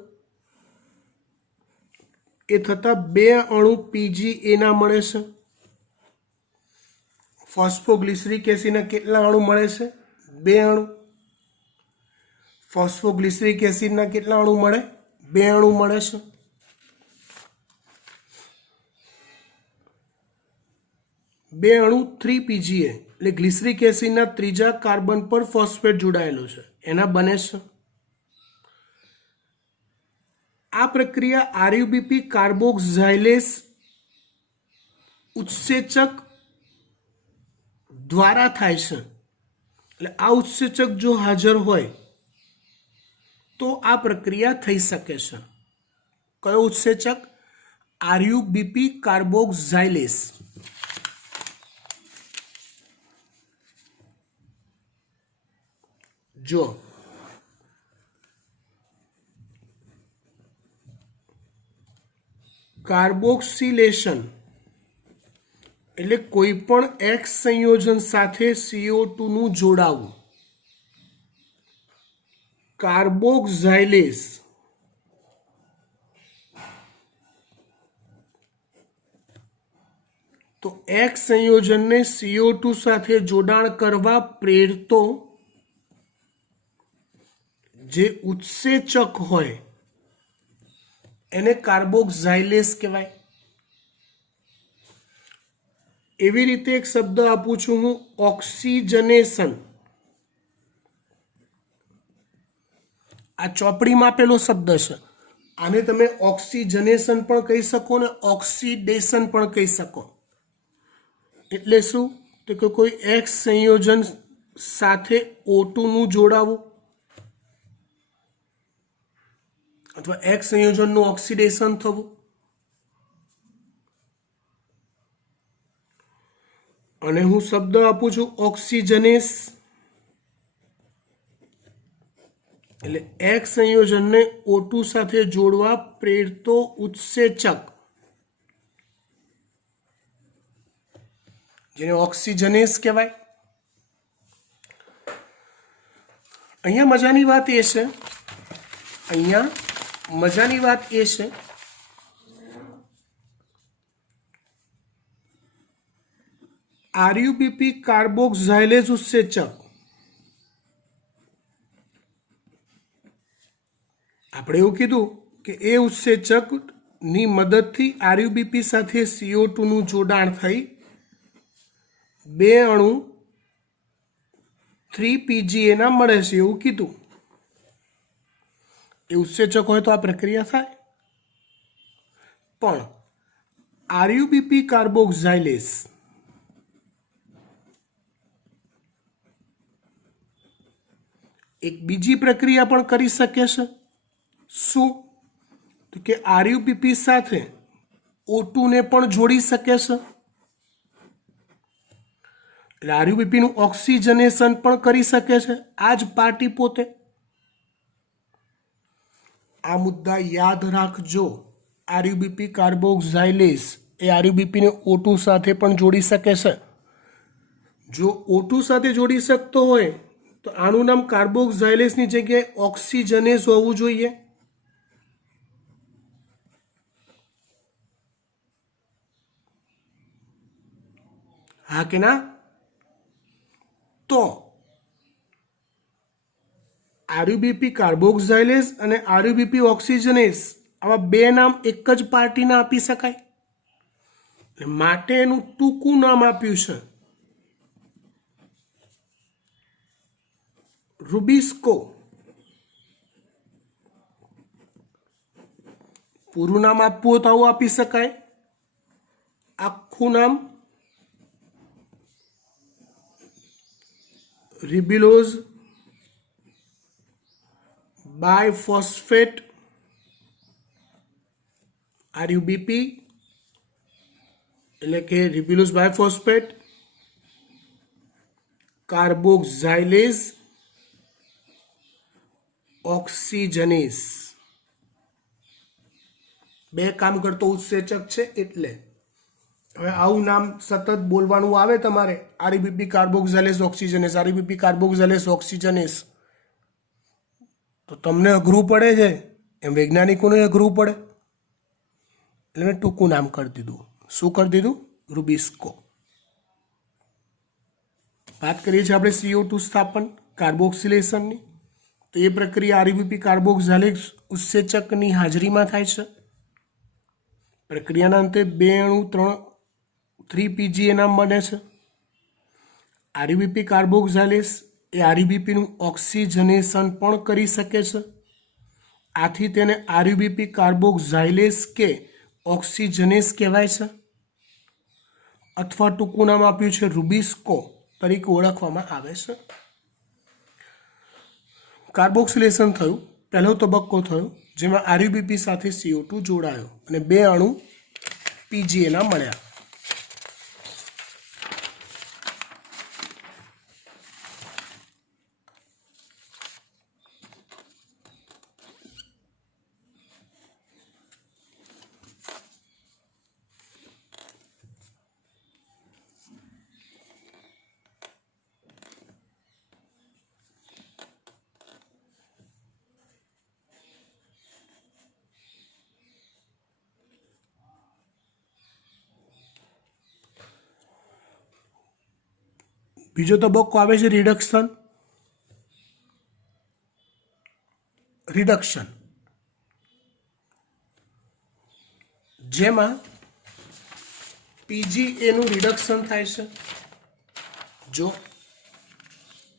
એ થતાં 2 અણુ PgA મળે છે. ફોસ્ફોગ્લિસરિક એસિડના કેટલા અણુ મળે છે? 2 અણુ. ફોસ્ફોગ્લિસરિક એસિડના કેટલા અણુ મળે? 2 અણુ મળે છે. બે અણુ 3PgA એટલે ગ્લિસરિક એસિડના ત્રીજા કાર્બન પર ફોસ્ફેટ જોડાયેલો છે, એના બને છે. આ પ્રક્રિયા આરયુબીપી કાર્બોક્સાઇલેસ ઉત્સેચક દ્વારા થાય છે. એટલે આ ઉત્સેચક જો હાજર હોય તો આ પ્રક્રિયા થઈ શકે છે. કયો ઉત્સેચક? આરયુબીપી કાર્બોક્સાઇલેસ. જો કાર્બોક્સિલેશન એટલે કોઈ પણ X સંયોજન સાથે CO2 નું જોડાવું. કાર્બોક્સાઇલેસ તો X સંયોજનને CO2 સાથે જોડાણ કરવા પ્રેરતો જે ઉત્સેચક હોય એને કાર્બોક્સાઇલેસ કહેવાય. એવી રીતે એક શબ્દ આપું છું હું, ઓક્સિજનેશન. આ ચોપડીમાં આપેલો શબ્દ છે. આને તમે ઓક્સિજનેશન પણ કહી શકો ને ઓક્સિડેશન પણ કહી શકો. એટલે શું? તો કે કોઈ X સંયોજન સાથે O2 નું જોડાવું અથવા X સંયોજનનું ઓક્સિડેશન થવું. અને હું શબ્દ આપું છું ઓક્સિજનેસ. એટલે X સંયોજનને O2 સાથે જોડવા પ્રેરતો ઉત્સેચક જેને ઓક્સિજનેસ કહેવાય. અહીંયા મજાની વાત એ છે આરયુબીપી કાર્બોક્સાઇલેસ ઉત્સેચક આપણે એવું કીધું કે એ ઉત્સેચકની મદદથી આરયુબીપી સાથે CO2 નું જોડાણ થઈ 2 અણુ 3PgA ના મળે છે એવું કીધું. એ ઉત્સેચક હોય તો આ પ્રક્રિયા થાય. પણ આરયુબીપી કાર્બોક્સાઇલેસ એક બીજી પ્રક્રિયા પણ કરી શકે છે. શું? તો કે આરયુબીપી સાથે O2 ને પણ જોડી શકે છે. એટલે આરયુબીપી નું ઓક્સિજનેશન પણ કરી શકે છે આ જ પાર્ટી પોતે. આ મુદ્દા યાદ રાખજો. આરયુબીપી કાર્બોક્સાઇલેસ એ આરયુબીપી ને O2 સાથે પણ જોડી શકે છે. જો O2 સાથે જોડી શકતો હોય તો આનું નામ કાર્બોક્સાઇલેસની જગ્યાએ ઓક્સિજનેસ હોવું જોઈએ. હા કે ના? તો આરયુબીપી કાર્બોક્સાઇલેસ અને આરયુબીપી ઓક્સિજનેસ આવા 2 નામ એક જ પાર્ટીના આપી શકાય. માટે એનું ટૂંકું નામ આપ્યું છે રૂબિસ્કો. પૂરું નામ આપવું હોય તો આવું આપી શકાય. આખું નામ રિબિલોઝ બાયફોસ્ફેટ આરયુબીપી એટલે કે રિબ્યુલોઝ બાયફોસ્ફેટ, કાર્બોક્સાઇલેઝ ઓક્સિજનેઝ બે કામ કરતો ઉત્સેચક છે. એટલે હવે આવું નામ સતત બોલવાનું આવે તમારે, આરબીપી કાર્બોક્સાઇલેઝ ઓક્સિજનેઝ, આરબીપી કાર્બોક્સાઇલેઝ ઓક્સિજનેઝ, તો તમને અઘરું પડે છે એમ વૈજ્ઞાનિકોને અઘરું પડે, એટલે મેં ટૂંકું નામ કરી દીધું. શું કરી દીધું? રૂબિસ્કો. વાત કરીએ છીએ આપણે CO2 સ્થાપન કાર્બોક્સિલેશનની. તો એ પ્રક્રિયા આરબીપી કાર્બોક્સાઇલેઝ ઉત્સેચકની હાજરીમાં થાય છે. પ્રક્રિયાના અંતે બે અણુ 3PGA નામ બને છે. આરબીપી કાર્બોક્સાઇલેઝ એ આરબીપીનું ઓક્સિજનેશન પણ કરી શકે છે. આથી તેને આરબીપી કાર્બોક્સાઇલેઝ કે ઓક્સિજનેઝ કહેવાય છે, અથવા ટૂંકું નામ આપ્યું છે રૂબિસ્કો તરીકે ઓળખવામાં આવે છે. કાર્બોક્સિલેશન થયું, પહેલો તબક્કો થયો જેમાં આરબીપી સાથે CO2 જોડાયો અને બે અણુ PGA મળ્યા. બીજો તબક્કો આવે છે રિડક્શન, જેમાં PGA નું રિડક્શન થાય છે. જો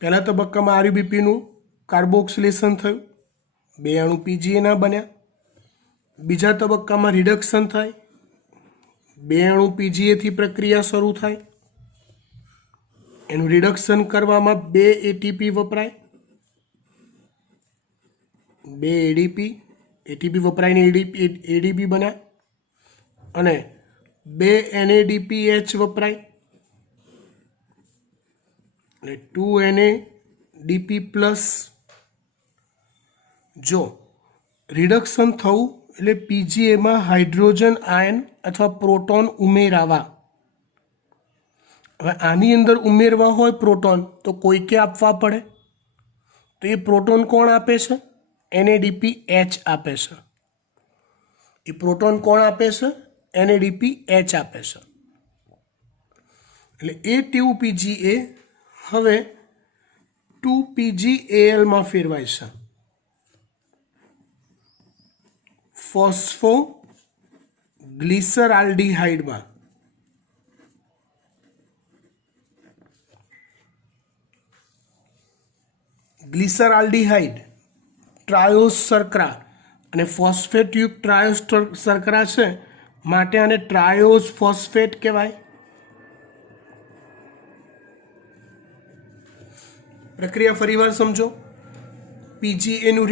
પહેલા તબક્કામાં આરબીપી નું કાર્બોક્સિલેશન થયું, બે અણુ PGA ના બન્યા. બીજા તબક્કામાં રિડક્શન થાય, બે અણુ PGA થી પ્રક્રિયા શરૂ થાય. એનું રિડક્શન કરવામાં બે ATP વપરાય, બે ATP વપરાઈને ADP બન્યા, અને બે NADPH વપરાય એટલે 2 NADP પ્લસ. જો રિડક્શન થવું એટલે PGAમાં હાઇડ્રોજન આયન અથવા પ્રોટોન ઉમેરાવા. હવે આની અંદર ઉમેરવા હોય પ્રોટોન તો કોઈકે આપવા પડે, તો એ પ્રોટોન કોણ આપે છે? NADPH આપે છે. એ પ્રોટોન કોણ આપે છે? NADPH આપે છે. એટલે એ 2PGA હવે 2PGAL માં ફેરવાય છે. ફોસ્ફોગ્લિસરાલ્ડિહાઇડમાં. ગ્લિસરાલ્ડિહાઇડ ટ્રાયોસ શર્કરા અને ફોસ્ફેટયુક્ત ટ્રાયોસ શર્કરા છે, માટે આને ટ્રાયોસ ફોસ્ફેટ કહેવાય. પ્રક્રિયા ફરીવાર સમજો. PGA નું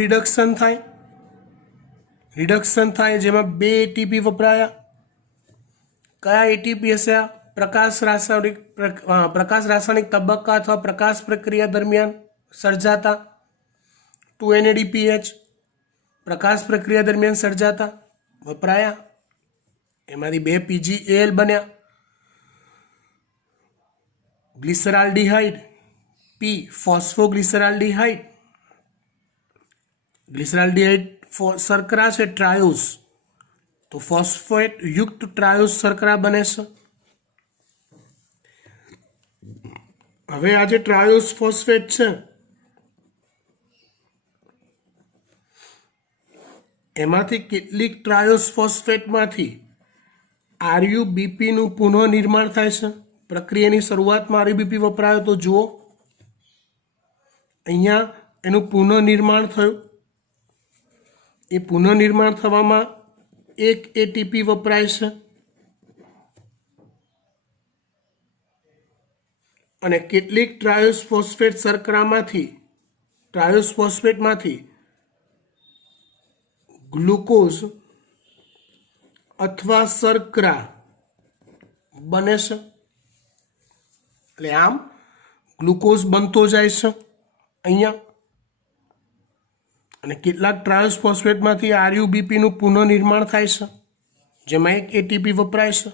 રિડક્શન થાય જેમાં બે ATP વપરાયા. કયા ATP હશે? પ્રકાશ રાસાયણિક તબક્કા અથવા પ્રકાશ પ્રક્રિયા દરમિયાન સર્જાતા 2 NADPH પ્રકાશ પ્રક્રિયા દરમિયાન સર્જાતા વપરાયા. એમાંથી બે PGAL બન્યા. ગ્લિસરાલ્ડિહાઇડ P ફોસ્ફોગ્લિસરાલ્ડિહાઇડ, ગ્લિસરાલ્ડિહાઇડ શર્કરા છે ટ્રાયોસ, તો ફોસ્ફેટ યુક્ત ટ્રાયોસ શર્કરા બને છે. હવે આ જે ટ્રાયોસ ફોસ્ફેટ છે એમાંથી કેટલીક ટ્રાયોસ ફોસ્ફેટમાંથી આરયુબીપી નું પુનઃનિર્માણ થાય છે. પ્રક્રિયાની શરૂઆતમાં આરયુબીપી વપરાયો તો જુઓ અહીંયા એનું પુનઃનિર્માણ થયું. એ પુનઃનિર્માણ થવામાં એક ATP વપરાય છે અને કેટલીક ટ્રાયોસ ફોસ્ફેટમાંથી ગ્લુકોઝ અથવા શર્કરા બને છે। એટલે આમ ગ્લુકોઝ બનતો જાય છે અહીંયા, અને કેટલાક ટ્રાયલ્સ ફોસ્ફેટમાંથી આરયુબીપીનું પુનઃનિર્માણ થાય છે, જેમાં એક એટીપી વપરાય છે।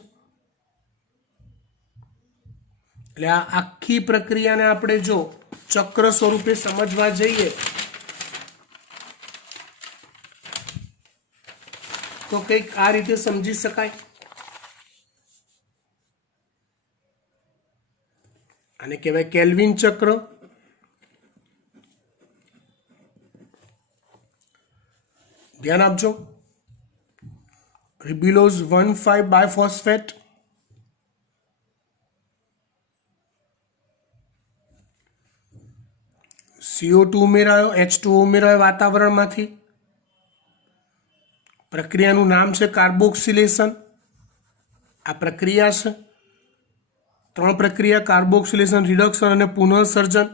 એટલે આ આખી પ્રક્રિયાને આપણે જો ચક્ર સ્વરૂપે સમજવા જઈએ તો કંઈક આ રીતે સમજી શકાય। આને કહેવાય કેલ્વિન ચક્ર। ધ્યાન આપજો, રિબ્યુલોઝ 1,5 બાયફોસ્ફેટ CO2 ઉમેરાયો, H2O ઉમેરાયો વાતાવરણમાંથી। પ્રક્રિયાનું નામ છે કાર્બોક્સિલેશન। આ પ્રક્રિયા છે, 3 પ્રક્રિયા, કાર્બોક્સિલેશન, રિડક્શન અને પુનઃસર્જન।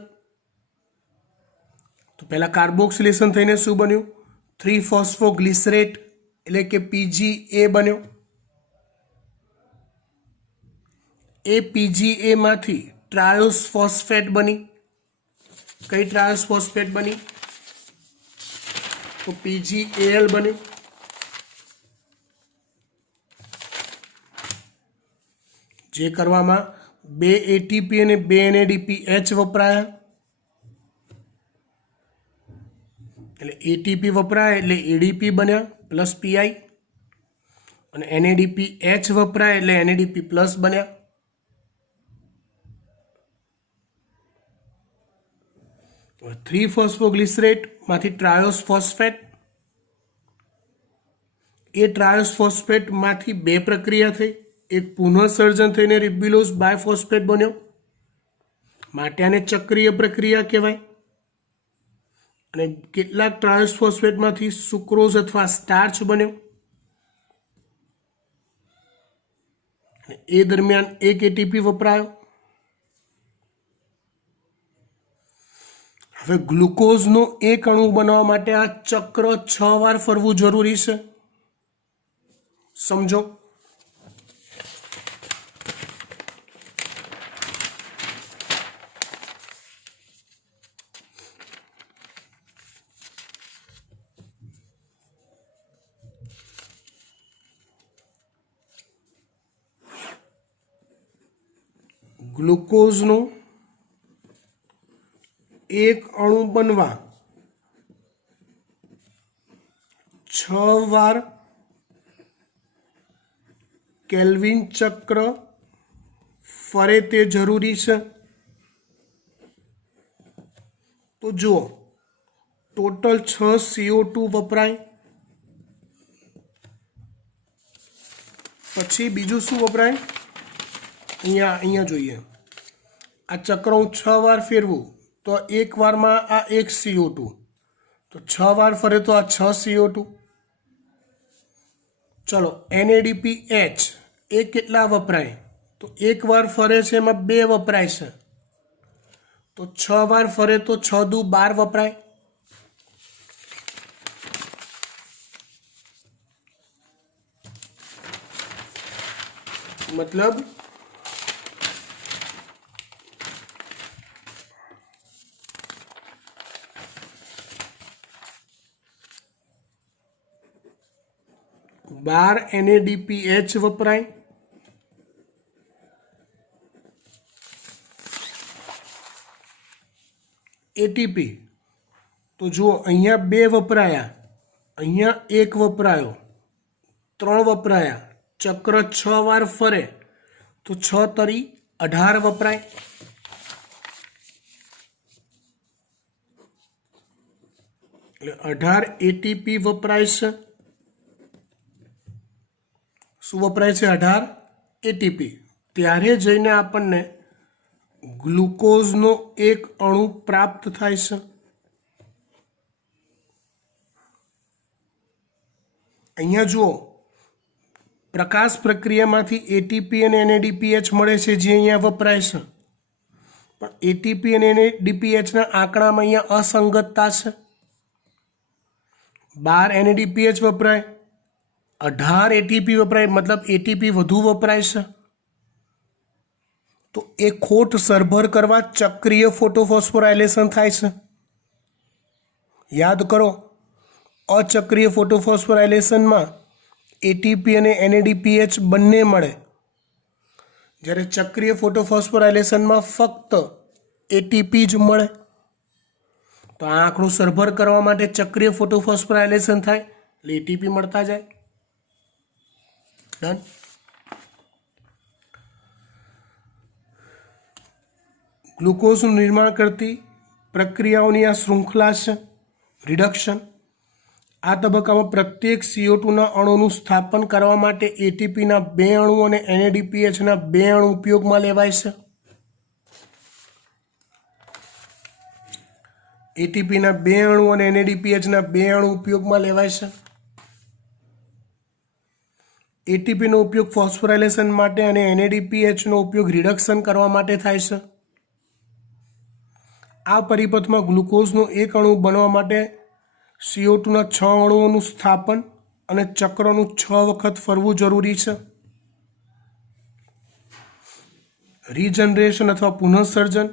તો પહેલા કાર્બોક્સિલેશન થઈને શું બન્યું? 3-ફોસ્ફોગ્લિસરેટ એટલે કે PGA બન્યો। એ PGA માંથી ટ્રાયોસ ફોસ્ફેટ બની। કઈ ટ્રાયોસ ફોસ્ફેટ બની? તો PGAL બન્યું। જે કરવામાં 2 ATP અને 2 NADPH વપરાયા। એટલે ATP વપરાય એટલે ADP બન્યા પ્લસ PI, અને NADPH વપરાય એટલે NADP પ્લસ બન્યા। 3-ફોસ્ફોગ્લિસરેટ માંથી ટ્રાયોસ ફોસ્ફેટ, એ ટ્રાયોસ ફોસ્ફેટ માંથી 2 પ્રક્રિયા થઈ, એક પુનઃસર્જન થઈને રિબ્યુલોઝ બાયફોસ્ફેટ બન્યો, માટે આને ચક્રીય પ્રક્રિયા કહેવાય। અને કેટલાક ટ્રાયોસ ફોસ્ફેટમાંથી સુક્રોઝ અથવા સ્ટાર્ચ બન્યો, એ દરમિયાન એક એટીપી વપરાયો। હવે ગ્લુકોઝનો એક અણુ બનાવવા માટે આ ચક્ર 6 વાર ફરવું જરૂરી છે, સમજો। ગ્લુકોઝનો એક અણુ બનવા 6 વાર કેલ્વિન ચક્ર ફરે તે જરૂરી છે। તો જુઓ, ટોટલ 6 CO2 વપરાય, પછી બીજું શું વપરાય? અહીંયા જોઈએ, આ ચક્ર હું 6 વાર ફેરવું તો એક વારમાં આ 1 CO2, તો 6 વાર ફરે તો આ 6 CO2। ચલો NADPH એ કેટલા વપરાય? તો એક વાર ફરે છે એમાં 2 વપરાય છે, તો 6 વાર ફરે તો 6 દુ 12 વપરાય। મતલબ બાર NADPH વપરાય, એટીપી તો જુઓ અહીંયા 2 વપરાયા, અહીંયા 1 વપરાયો, 3 વપરાયા, ચક્ર 6 વાર ફરે તો 6 તરી 18 વપરાય। એટલે 18 એટીપી વપરાય છે। શું વપરાય છે? 18 એટીપી। ત્યારે જઈને આપણને ગ્લુકોઝનો એક અણુ પ્રાપ્ત થાય છે। અહીંયા જુઓ, પ્રકાશ પ્રક્રિયામાંથી એટીપી અને NADPH મળે છે, જે અહીંયા વપરાય છે, પણ એટીપી અને NADPHના આંકડામાં અહીંયા અસંગતતા છે, 12 NADPH વપરાય, 18 ATP વપરાય, મતલબ ATP વધુ વપરાય છે. તો એ ખોટ સરભર કરવા ચક્રીય ફોટોફોસ્ફોરાયલેશન થાય છે. યાદ કરો, અચક્રીય ફોટોફોસ્ફોરાયલેશનમાં ATP અને NADPH બંને મળે, જ્યારે ચક્રીય ફોટોફોસ્ફોરાયલેશનમાં ફક્ત ATP જ મળે. તો આ આંકડું સરભર કરવા માટે ચક્રીય ફોટોફોસ્ફોરાયલેશન થાય એટલે ATP મળતા જાય. ડન. ગ્લુકોઝનું નિર્માણ કરતી પ્રક્રિયાઓની આ શૃંખલા છે રિડક્શન. આ તબક્કામાં પ્રત્યેક CO2ના અણુનું સ્થાપન કરવા માટે ATPના 2 અણુ અને NADPHના 2 અણુ ઉપયોગમાં લેવાય છે. ATPના 2 અણુ અને NADPHના 2 અણુ ઉપયોગમાં લેવાય છે. ATPનો ઉપયોગ ફોસ્ફોરાયલેશન માટે અને NADPHનો ઉપયોગ રિડક્શન કરવા માટે થાય છે. આ પરિપથમાં ગ્લુકોઝનો એક અણુ બનવા માટે CO2ના 6 અણુઓનું સ્થાપન અને ચક્રનું 6 વખત ફરવું જરૂરી છે. રીજનરેશન અથવા પુનઃસર્જન.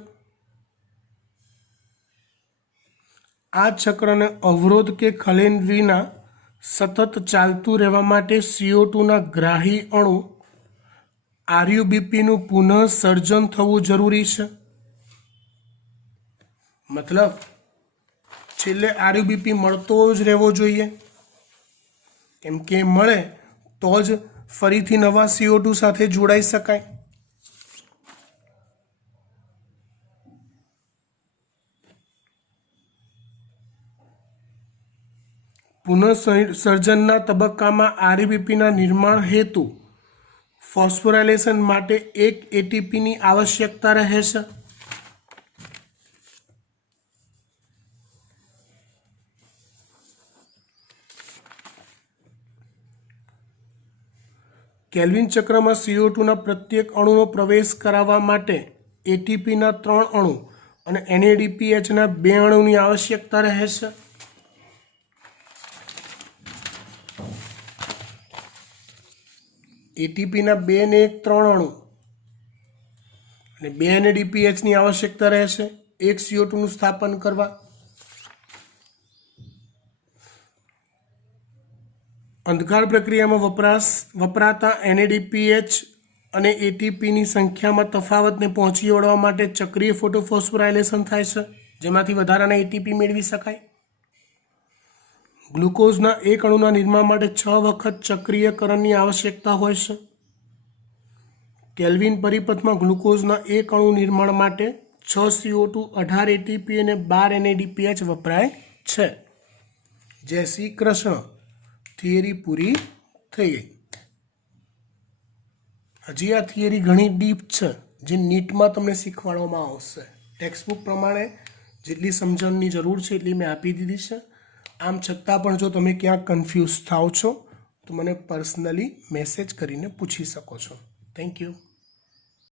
આ ચક્રને અવરોધ કે ખલેલ વિના સતત ચાલતું રહેવા માટે CO2ના ગ્રાહી અણુ RUBPનું પુનઃસર્જન થવું જરૂરી છે. મતલબ છેલ્લે RUBP મળતો જ રહેવો જોઈએ, કેમ કે મળે તો જ ફરીથી નવા CO2 સાથે જોડાઈ શકાય. પુનઃસર્જનના તબક્કામાં RUBPના નિર્માણ હેતુ ફોસ્ફોરાયલેશન માટે એક ATPની આવશ્યકતા રહે છે. કેલ્વિન ચક્રમાં CO2ના પ્રત્યેક અણુનો પ્રવેશ કરાવવા માટે ATPના 3 અણુ અને NADPHના 2 અણુની આવશ્યકતા રહે છે. ATPના 2 ને 3 અણુ અને 2 NADPHની આવશ્યકતા રહેશે એક CO2નું સ્થાપન કરવા. અંધકાર પ્રક્રિયામાં વપરાતા NADPH અને ATPની સંખ્યામાં તફાવતને પહોંચી વળવા માટે ચક્રીય ફોટોફોસ્ફોરાયલેશન થાય છે, જેમાંથી વધારાના ATP મેળવી શકાય. ગ્લુકોઝના એક અણુના નિર્માણ માટે 6 વખત ચક્રીયકરણની આવશ્યકતા હોય છે. કેલ્વિન પરિપથમાં ગ્લુકોઝના એક અણુ નિર્માણ માટે 6 CO2, 18 ATP અને 12 NADPH વપરાય છે. જય શ્રી કૃષ્ણ. થિયરી પૂરી થઈ ગઈ. હજી આ થિયરી ઘણી ડીપ છે, જે નીટમાં તમને શીખવાડવામાં આવશે. ટેક્સ્ટબુક પ્રમાણે જેટલી સમજણની જરૂર છે એટલી મેં આપી દીધી છે. આમ છતાં પણ જો તમે ક્યાંક કન્ફ્યુઝ થાઓ છો તો મને પર્સનલી મેસેજ કરીને પૂછી શકો છો. Thank you.